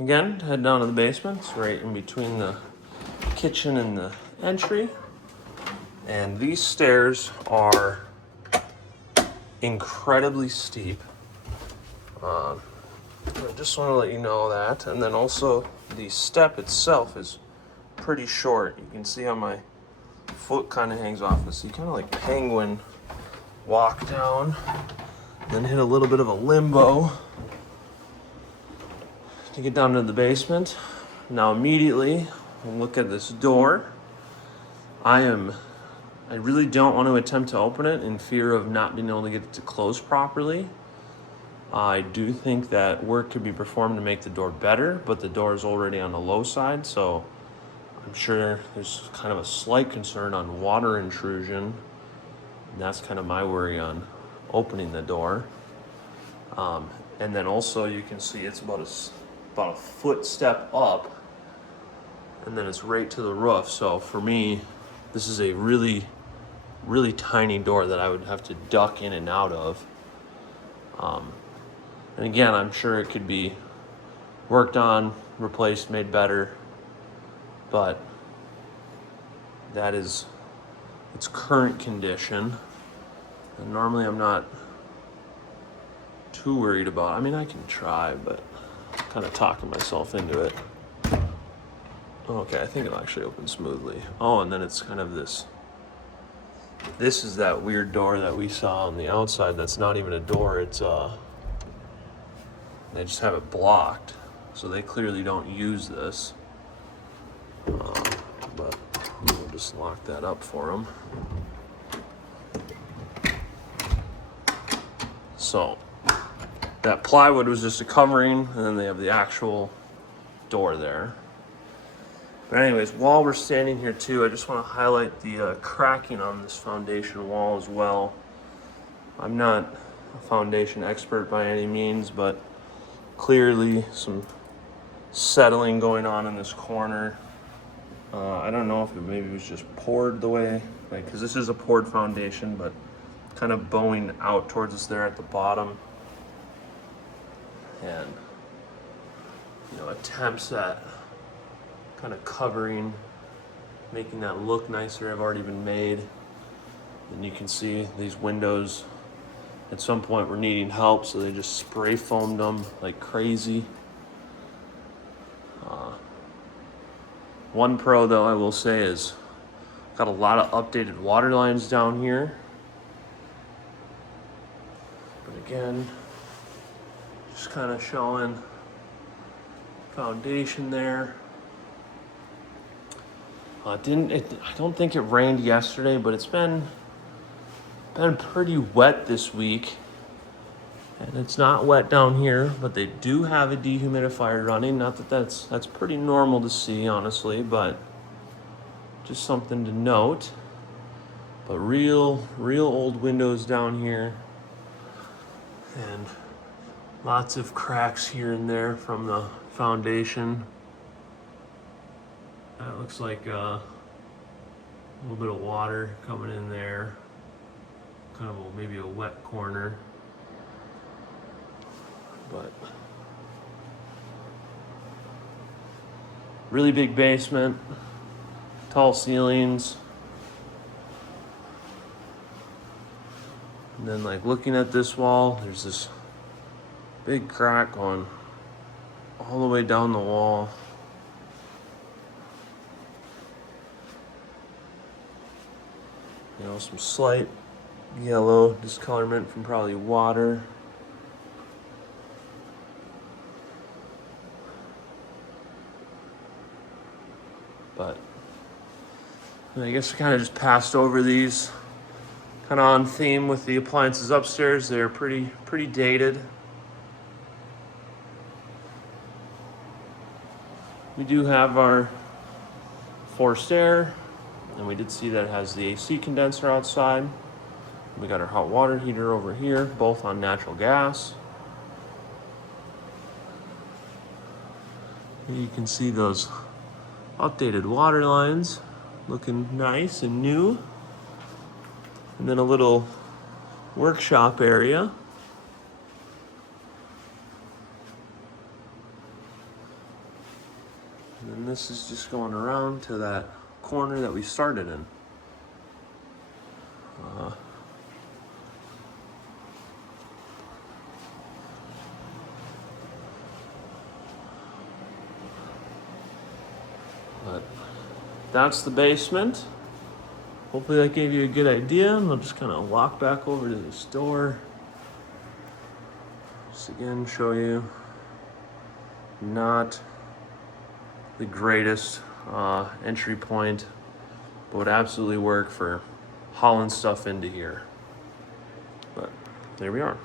again, head down to the basement. It's right in between the kitchen and the entry. And these stairs are incredibly steep. I just want to let you know that. And then also the step itself is pretty short. You can see how my foot kind of hangs off this. So you kind of like penguin walk down, then hit a little bit of a limbo to get down to the basement. Now immediately, we'll look at this door. I really don't want to attempt to open it in fear of not being able to get it to close properly. I do think that work could be performed to make the door better, but the door is already on the low side, so I'm sure there's kind of a slight concern on water intrusion. And that's kind of my worry on opening the door. And then also you can see it's about a foot step up, and then it's right to the roof. So for me, this is a really, really tiny door that I would have to duck in and out of. And again, I'm sure it could be worked on, replaced, made better, but that is its current condition. And normally I'm not too worried about it. I mean, I can try, but I'm kind of talking myself into it. Okay, I think it'll actually open smoothly. Oh, and then it's kind of this is that weird door that we saw on the outside that's not even a door. It's they just have it blocked, so they clearly don't use this. But we'll just lock that up for them. So that plywood was just a covering, and then they have the actual door there. But anyways, while we're standing here too, I just want to highlight the cracking on this foundation wall as well. I'm not a foundation expert by any means, but clearly some settling going on in this corner. I don't know if it maybe was just poured the way, like, because this is a poured foundation, but kind of bowing out towards us there at the bottom. And, attempts at kind of covering, making that look nicer have already been made. And you can see these windows at some point were needing help, so they just spray foamed them like crazy. One pro though, I will say, is got a lot of updated water lines down here. But again, just kind of showing foundation there. I don't think it rained yesterday, but it's been pretty wet this week. And it's not wet down here, but they do have a dehumidifier running. Not that that's pretty normal to see, honestly, but just something to note. But real old windows down here, and lots of cracks here and there from the foundation. That looks like a little bit of water coming in there. Kind of maybe a wet corner. But really big basement, tall ceilings. And then like looking at this wall, there's this big crack going all the way down the wall. Some slight yellow discolorment from probably water. But I guess I kind of just passed over these, kind of on theme with the appliances upstairs. They're pretty dated. We do have our forced air, and we did see that it has the AC condenser outside. We got our hot water heater over here, both on natural gas. Here you can see those updated water lines looking nice and new. And then a little workshop area. And then this is just going around to that corner that we started in. But that's the basement. Hopefully that gave you a good idea. And I'll just kind of walk back over to this door. Just again, show you not the greatest entry point, but would absolutely work for hauling stuff into here. But there we are.